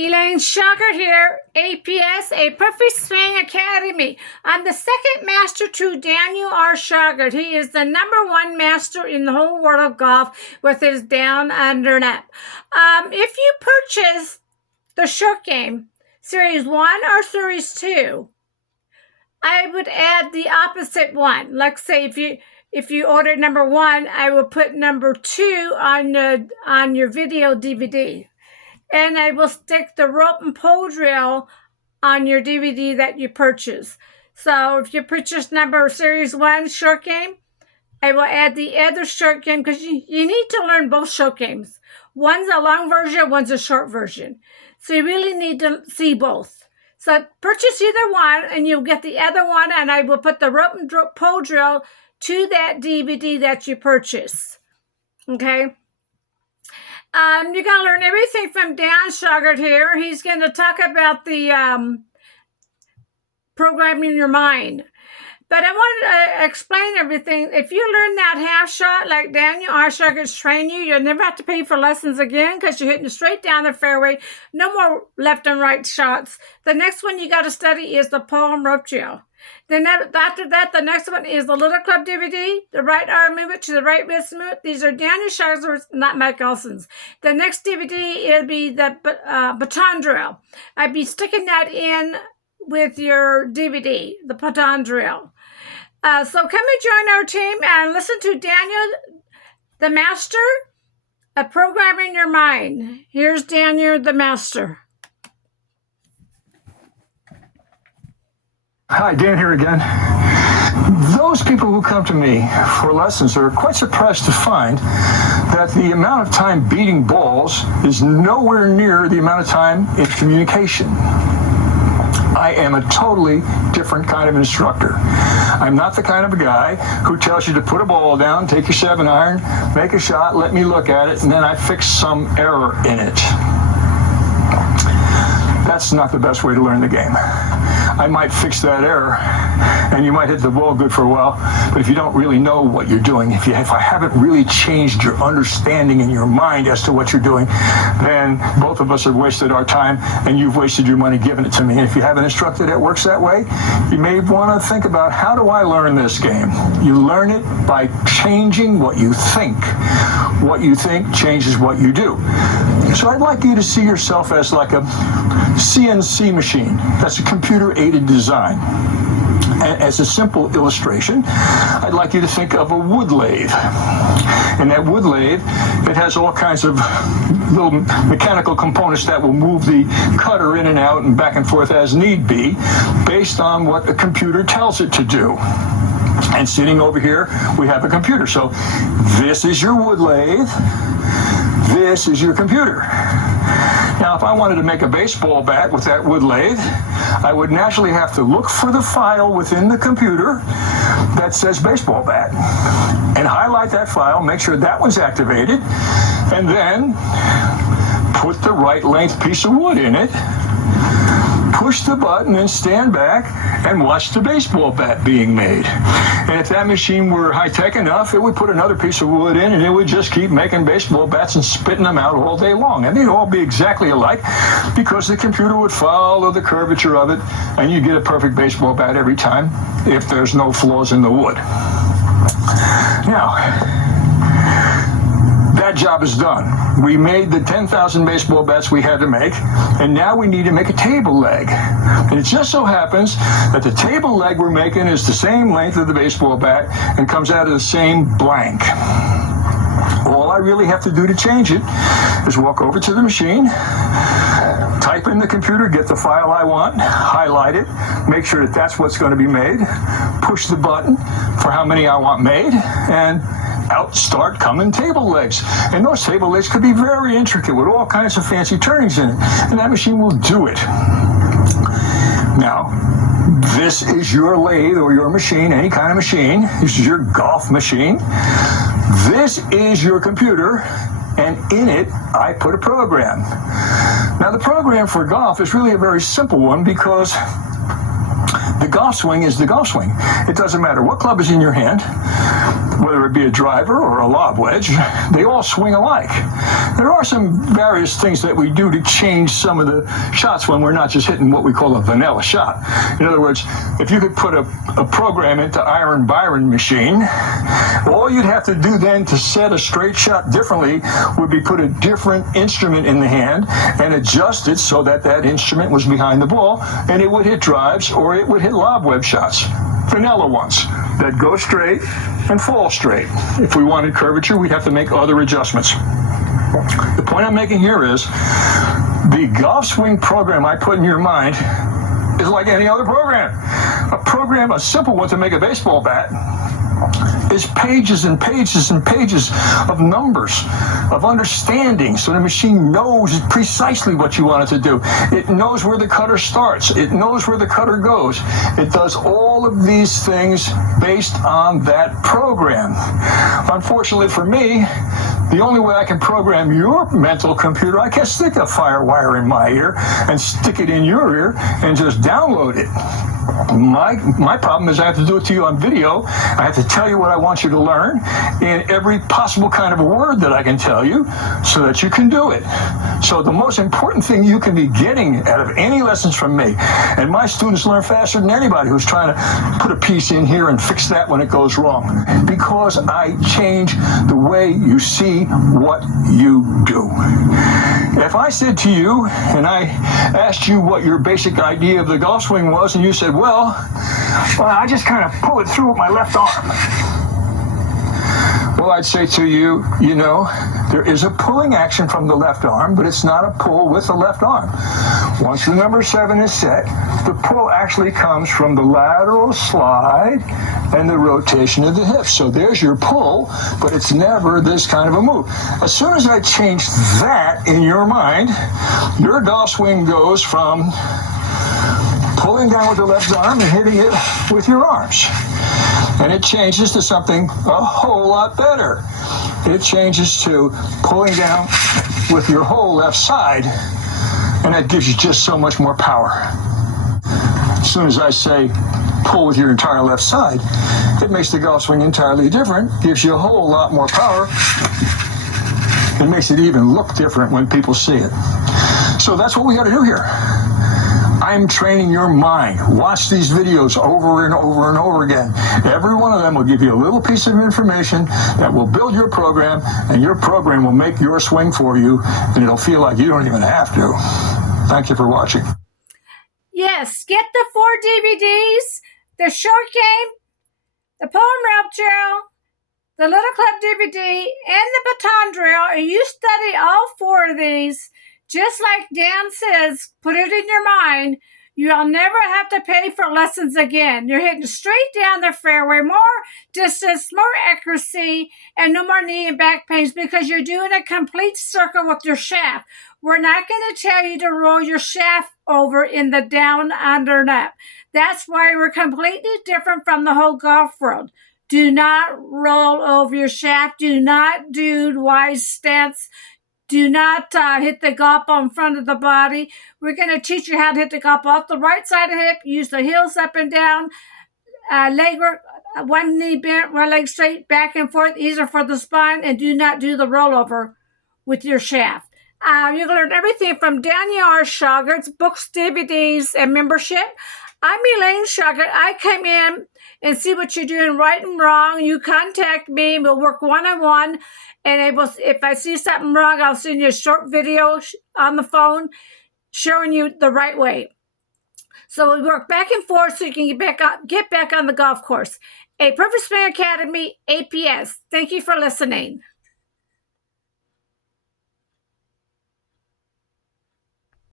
Elaine, Shauger here, APS, A Perfect Swing Academy. I'm the second master to Daniel R. Shauger. He is the #1 master in the whole world of golf with his down under net. If you purchase the short game, Series 1 or Series 2, I would add the opposite one. Like say if you ordered #1, I will put #2 on your video DVD. And I will stick the rope and pole drill on your DVD that you purchase. So if you purchase Series 1 short game, I will add the other short game because you need to learn both short games. One's a long version, one's a short version. So you really need to see both. So purchase either one and you'll get the other one, and I will put the rope and pole drill to that DVD that you purchase. Okay? You're going to learn everything from Dan Shauger here. He's going to talk about the programming your mind. But I want to explain everything. If you learn that half shot like Daniel R. Shauger's trained you, you'll never have to pay for lessons again because you're hitting straight down the fairway. No more left and right shots. The next one you got to study is the pole and rope drill. Then after that, the next one is the Little Club DVD, the right arm movement to the right wrist movement. These are Daniel Shauger's, not Mike Elson's. The next DVD, it'll be the baton drill. I'd be sticking that in with your DVD, the baton drill. So come and join our team and listen to Daniel, the master of programming your mind. Here's Daniel, the master. Hi, Dan here again. Those people who come to me for lessons are quite surprised to find that the amount of time beating balls is nowhere near the amount of time in communication. I am a totally different kind of instructor. I'm not the kind of a guy who tells you to put a ball down, take your 7-iron, make a shot, let me look at it, and then I fix some error in it. That's not the best way to learn the game. I might fix that error, and you might hit the ball good for a while, but if you don't really know what you're doing, if I haven't really changed your understanding in your mind as to what you're doing, then both of us have wasted our time, and you've wasted your money giving it to me. And if you have an instructor that works that way, you may want to think about, how do I learn this game? You learn it by changing what you think. What you think changes what you do. So I'd like you to see yourself as like a CNC machine. That's a computer-aided design. And as a simple illustration, I'd like you to think of a wood lathe. And that wood lathe, it has all kinds of little mechanical components that will move the cutter in and out and back and forth as need be, based on what the computer tells it to do. And sitting over here, we have a computer. So this is your wood lathe. This is your computer. Now, if I wanted to make a baseball bat with that wood lathe, I would naturally have to look for the file within the computer that says baseball bat and highlight that file, make sure that one's activated, and then put the right length piece of wood in it, push the button and stand back and watch the baseball bat being made. And if that machine were high-tech enough, it would put another piece of wood in and it would just keep making baseball bats and spitting them out all day long. And they'd all be exactly alike because the computer would follow the curvature of it, and you get a perfect baseball bat every time if there's no flaws in the wood. Now, that job is done. We made the 10,000 baseball bats we had to make, and now we need to make a table leg. And it just so happens that the table leg we're making is the same length of the baseball bat and comes out of the same blank. All I really have to do to change it is walk over to the machine, type in the computer, get the file I want, highlight it, make sure that that's what's going to be made, push the button for how many I want made, and out start coming table legs. And those table legs could be very intricate with all kinds of fancy turnings in it. And that machine will do it. Now, this is your lathe or your machine, any kind of machine. This is your golf machine. This is your computer, and in it, I put a program. Now, the program for golf is really a very simple one because the golf swing is the golf swing. It doesn't matter what club is in your hand. whether it be a driver or a lob wedge, they all swing alike. There are some various things that we do to change some of the shots when we're not just hitting what we call a vanilla shot. In other words, if you could put a program into Iron Byron machine, all you'd have to do then to set a straight shot differently would be put a different instrument in the hand and adjust it so that that instrument was behind the ball, and it would hit drives or it would hit lob web shots. Vanilla ones that go straight and fall straight. If we wanted curvature, we'd have to make other adjustments. The point I'm making here is the golf swing program I put in your mind is like any other program. A simple one to make a baseball bat is pages and pages and pages of numbers, of understanding, so the machine knows precisely what you want it to do. It knows where the cutter starts. It knows where the cutter goes. It does all of these things based on that program. Unfortunately for me, the only way I can program your mental computer, I can't stick a fire wire in my ear and stick it in your ear and just download it. My problem is I have to do it to you on video. I have to tell you what I want you to learn in every possible kind of a word that I can tell you so that you can do it. So the most important thing you can be getting out of any lessons from me, and my students learn faster than anybody who's trying to put a piece in here and fix that when it goes wrong, because I change the way you see what you do. If I said to you and I asked you what your basic idea of the golf swing was, and you said, well, I just kind of pull it through with my left arm. Well, I'd say to you, you know, there is a pulling action from the left arm, but it's not a pull with the left arm. Once the number 7 is set, the pull actually comes from the lateral slide and the rotation of the hips. So there's your pull, but it's never this kind of a move. As soon as I change that in your mind, your golf swing goes from pulling down with the left arm and hitting it with your arms. And it changes to something a whole lot better. It changes to pulling down with your whole left side, and that gives you just so much more power. As soon as I say pull with your entire left side, it makes the golf swing entirely different, gives you a whole lot more power. It makes it even look different when people see it. So that's what we got to do here. I'm training your mind. Watch these videos over and over and over again. Every one of them will give you a little piece of information that will build your program, and your program will make your swing for you, and it'll feel like you don't even have to. Thank you for watching. Yes, get the 4 DVDs, the short game, the poem rap drill, the Little Club DVD, and the baton drill, and you study all 4 of these. Just like Dan says, put it in your mind, you'll never have to pay for lessons again. You're hitting straight down the fairway, more distance, more accuracy, and no more knee and back pains because you're doing a complete circle with your shaft. We're not going to tell you to roll your shaft over in the down, under, and up. That's why we're completely different from the whole golf world. Do not roll over your shaft. Do not do wide stance. Do not hit the golf ball in front of the body. We're going to teach you how to hit the golf ball off the right side of the hip. Use the heels up and down. Leg work, one knee bent, one leg straight, back and forth. Easier for the spine. And do not do the rollover with your shaft. You can learn everything from Daniel R. Shauger's books, DVDs, and membership. I'm Elaine Shauger. I come in and see what you're doing right and wrong. You contact me. We'll work one-on-one. And if I see something wrong, I'll send you a short video on the phone showing you the right way. So we work back and forth so you can get back on the golf course. A Perfect Swing Academy, APS. Thank you for listening.